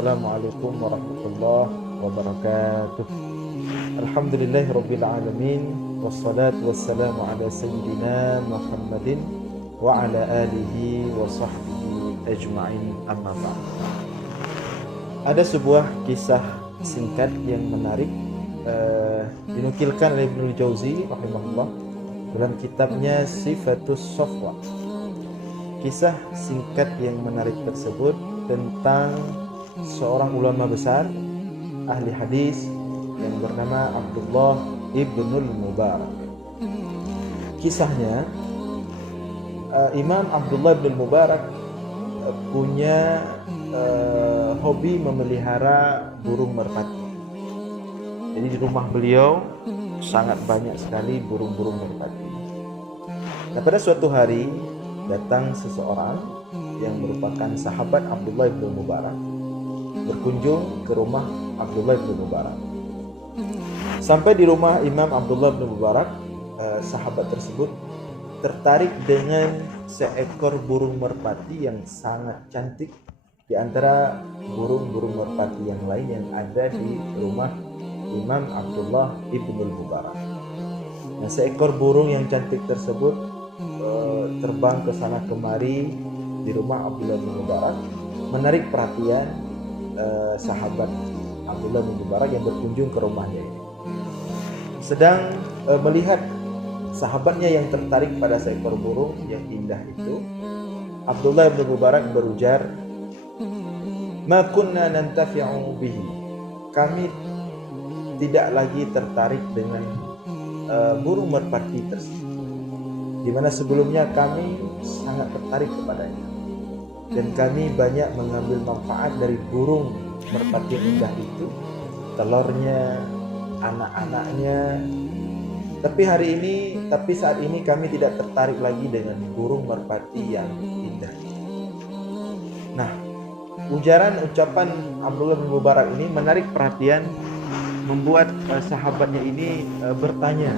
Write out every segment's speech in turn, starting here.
Assalamualaikum warahmatullahi wabarakatuh. Alhamdulillahirabbil alamin wassalatu wassalamu ala sayyidina Muhammadin wa ala alihi wa sahbihi ajma'in, amma ba'd. Ada sebuah kisah singkat yang menarik dinukilkan oleh Ibnu Jauzi rahimahullah dalam kitabnya Sifatus Safwa. Kisah singkat yang menarik tersebut tentang seorang ulama besar ahli hadis yang bernama Abdullah ibnul Mubarak. Kisahnya, Imam Abdullah ibnul Mubarak punya hobi memelihara burung merpati. Jadi di rumah beliau sangat banyak sekali burung-burung merpati. Nah, pada suatu hari datang seseorang yang merupakan sahabat Abdullah ibnul Mubarak berkunjung ke rumah Abdullah ibnul Mubarak. Sampai di rumah Imam Abdullah ibnul Mubarak, sahabat tersebut tertarik dengan seekor burung merpati yang sangat cantik di antara burung-burung merpati yang lain yang ada di rumah Imam Abdullah ibnul Mubarak. Nah, seekor burung yang cantik tersebut terbang ke sana kemari di rumah Abdullah bin Mubarak, menarik perhatian sahabat Abdullah bin Mubarak yang berkunjung ke rumahnya ini. Sedang melihat sahabatnya yang tertarik pada seekor burung yang indah itu, Abdullah bin Mubarak berujar, "Ma kunna nantafi'u bihi." Kami tidak lagi tertarik dengan burung merpati tersebut, di mana sebelumnya kami sangat tertarik kepadanya dan kami banyak mengambil manfaat dari burung merpati yang indah itu, telurnya, anak-anaknya. Tapi saat ini kami tidak tertarik lagi dengan burung merpati yang indah. Nah, ucapan Abdullah bin Mubarak ini menarik perhatian, membuat sahabatnya ini bertanya.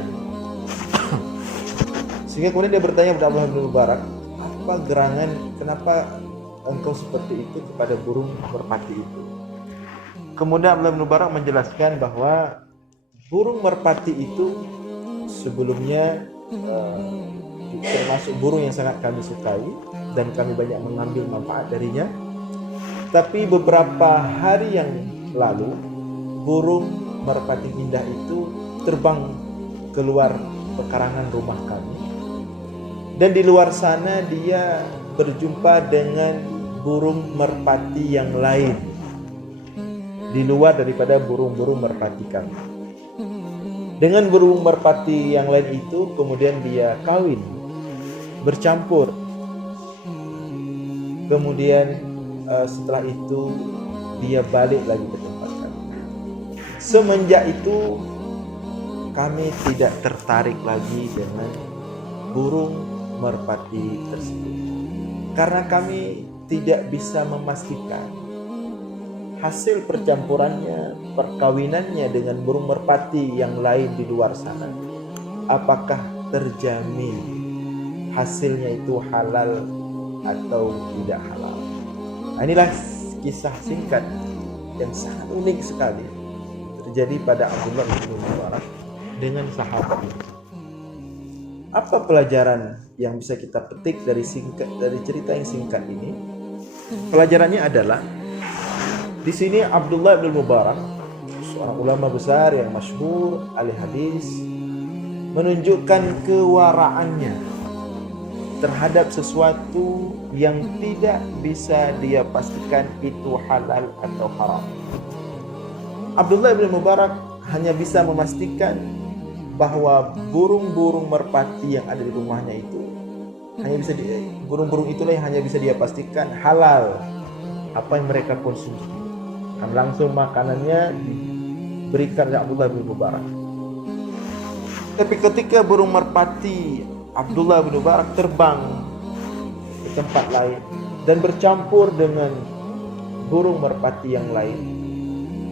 Sehingga kemudian dia bertanya kepada Abdullah bin Mubarak, apa gerangan, kenapa engkau seperti itu kepada burung merpati itu? Kemudian Abdullah bin Mubarak menjelaskan bahwa burung merpati itu sebelumnya termasuk burung yang sangat kami sukai dan kami banyak mengambil manfaat darinya. Tapi beberapa hari yang lalu burung merpati indah itu terbang keluar pekarangan rumah kami, dan di luar sana dia berjumpa dengan burung merpati yang lain di luar daripada burung-burung merpati kami. Dengan burung merpati yang lain itu kemudian dia kawin, bercampur. Kemudian setelah itu dia balik lagi ke tempat kami. Semenjak itu kami tidak tertarik lagi dengan burung merpati tersebut, karena kami tidak bisa memastikan hasil percampurannya, perkawinannya dengan burung merpati yang lain di luar sana, apakah terjamin hasilnya itu halal atau tidak halal. Nah, inilah kisah singkat yang sangat unik sekali terjadi pada Abdullah bin Mubarak dengan sahabatnya. Apa pelajaran yang bisa kita petik dari cerita yang singkat ini? Pelajarannya adalah di sini Abdullah bin Mubarak, seorang ulama besar yang masyhur ahli hadis, menunjukkan kewaraannya terhadap sesuatu yang tidak bisa dia pastikan itu halal atau haram. Abdullah bin Mubarak hanya bisa memastikan bahwa burung-burung merpati yang ada di rumahnya itu burung-burung itulah yang hanya bisa dia pastikan halal apa yang mereka konsumsi. Dan langsung makanannya diberikan oleh Abdullah bin Mubarak. Tapi ketika burung merpati Abdullah bin Mubarak terbang ke tempat lain dan bercampur dengan burung merpati yang lain,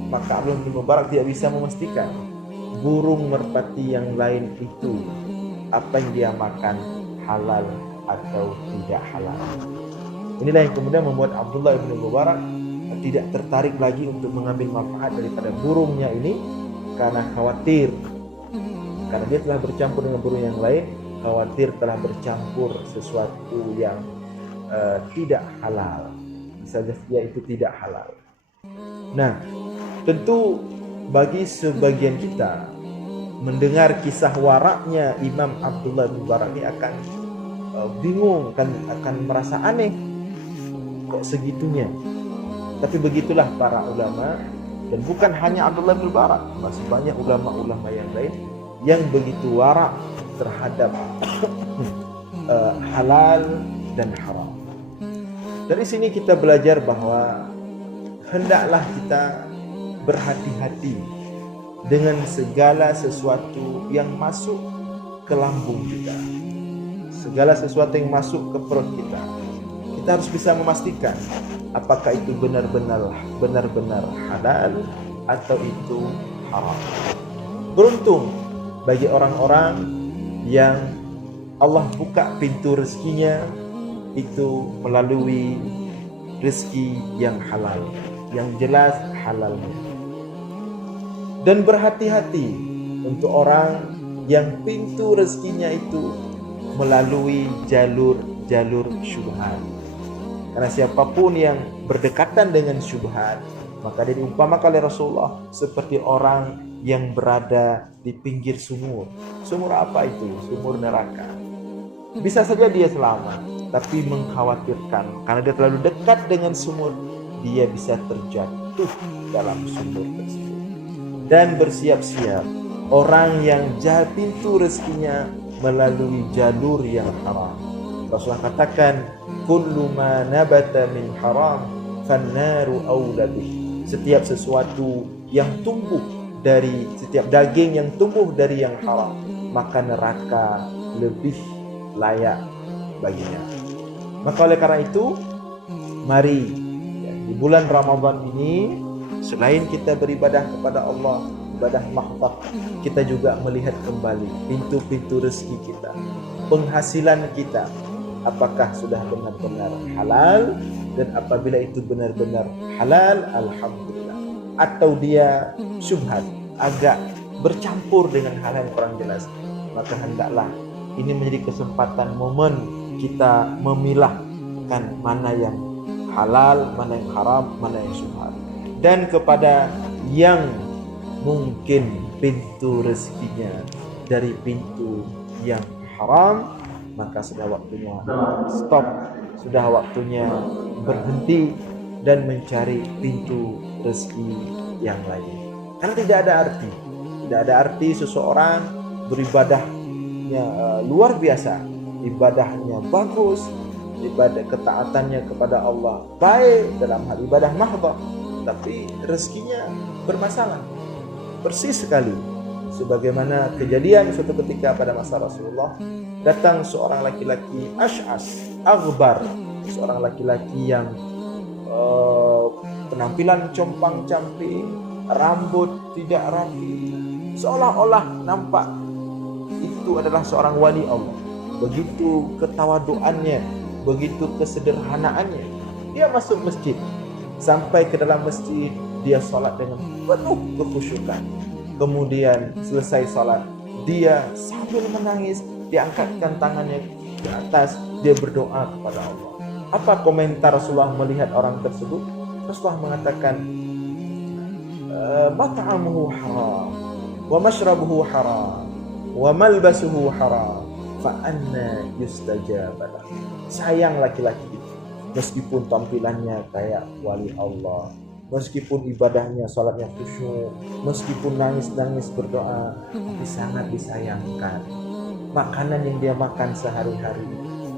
maka Abdullah bin Mubarak tidak bisa memastikan burung merpati yang lain itu apa yang dia makan halal atau tidak halal. Inilah yang kemudian membuat Abdullah bin Mubarak tidak tertarik lagi untuk mengambil manfaat daripada burungnya ini karena khawatir, karena dia telah bercampur dengan burung yang lain, khawatir telah bercampur sesuatu yang tidak halal, bisa saja itu tidak halal. Nah, tentu bagi sebagian kita mendengar kisah waraknya Imam Abdullah bin Mubarak ini akan bingung, akan merasa aneh, kok segitunya. Tapi begitulah para ulama, dan bukan hanya Abdullah bin Mubarak, masih banyak ulama-ulama yang lain yang begitu warak terhadap halal dan haram. Dari sini kita belajar bahwa hendaklah kita berhati-hati dengan segala sesuatu yang masuk ke lambung kita, segala sesuatu yang masuk ke perut kita. Kita harus bisa memastikan apakah itu benar-benar halal atau itu haram. Beruntung bagi orang-orang yang Allah buka pintu rezekinya itu melalui rezeki yang halal, yang jelas halalnya. Dan berhati-hati untuk orang yang pintu rezekinya itu melalui jalur syubhat. Karena siapapun yang berdekatan dengan syubhat, maka dia diumpamakan oleh Rasulullah seperti orang yang berada di pinggir sumur. Sumur apa itu? Sumur neraka. Bisa saja dia selamat, tapi mengkhawatirkan karena dia terlalu dekat dengan sumur, dia bisa terjatuh dalam sumur tersebut. Dan bersiap-siap orang yang pintu rezekinya melalui jalur yang haram. Rasulullah katakan, kullu ma nabata min haram fannaru aula bih. Setiap sesuatu yang tumbuh dari, setiap daging yang tumbuh dari yang haram, maka neraka lebih layak baginya. Maka oleh karena itu, mari di bulan Ramadan ini, selain kita beribadah kepada Allah, ibadah mahdhah, kita juga melihat kembali pintu-pintu rezeki kita, penghasilan kita, apakah sudah benar-benar halal, dan apabila itu benar-benar halal, alhamdulillah. Atau dia syubhat, agak bercampur dengan hal yang kurang jelas, maka hendaklah ini menjadi kesempatan momen kita memilahkan mana yang halal, mana yang haram, mana yang syubhat. Dan kepada yang mungkin pintu rezekinya dari pintu yang haram, maka sudah waktunya stop, sudah waktunya berhenti dan mencari pintu rezeki yang lain. Karena tidak ada arti seseorang beribadahnya luar biasa, ibadahnya bagus, ibadah ketaatannya kepada Allah baik dalam hal ibadah mahdhah, tapi rezekinya bermasalah. Persis sekali sebagaimana kejadian suatu ketika pada masa Rasulullah, datang seorang laki-laki Ash'as Aghbar, seorang laki-laki yang penampilan compang-camping, rambut tidak rapi, seolah-olah nampak itu adalah seorang wali Allah. Begitu ketawaduannya, begitu kesederhanaannya, dia masuk masjid. Sampai ke dalam masjid, dia sholat dengan penuh kekhusyukan. Kemudian selesai sholat, dia sambil menangis, dia angkatkan tangannya ke atas, dia berdoa kepada Allah. Apa komentar Rasulullah melihat orang tersebut? Rasulullah mengatakan, mat'amuhu haram, wa mashrabuhu haram, wa malbasuhu haram, fa anna yustajabalah. Sayang laki-laki itu, meskipun tampilannya kayak wali Allah, meskipun ibadahnya, salatnya khusyuk, meskipun nangis-nangis berdoa, tapi sangat disayangkan makanan yang dia makan sehari-hari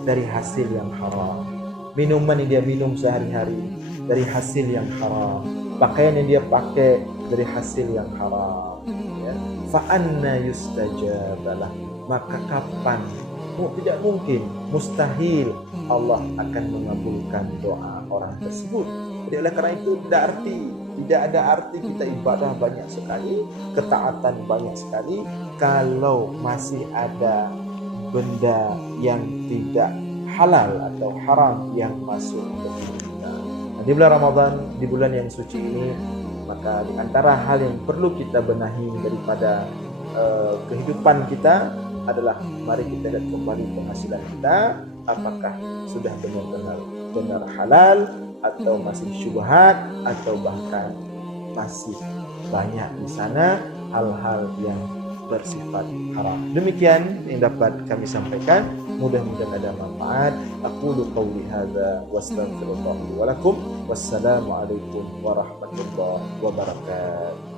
dari hasil yang haram, minuman yang dia minum sehari-hari dari hasil yang haram, pakaian yang dia pakai dari hasil yang haram, ya. Fa anna yustajabalah, maka kapan, tidak mungkin, mustahil Allah akan mengabulkan doa orang tersebut. Jadi oleh karena itu tidak ada arti kita ibadah banyak sekali, ketaatan banyak sekali, kalau masih ada benda yang tidak halal atau haram yang masuk ke kita. Di bulan Ramadan, di bulan yang suci ini, maka di antara hal yang perlu kita benahi daripada kehidupan kita adalah mari kita lihat kembali penghasilan kita, apakah sudah benar-benar halal atau masih syubhat atau bahkan masih banyak di sana hal-hal yang bersifat haram. Demikian yang dapat kami sampaikan, mudah-mudahan ada manfaat. Aqulu qawli hadza wa astaghfirullah li wa lakum. Wassalamu alaikum warahmatullahi wabarakatuh.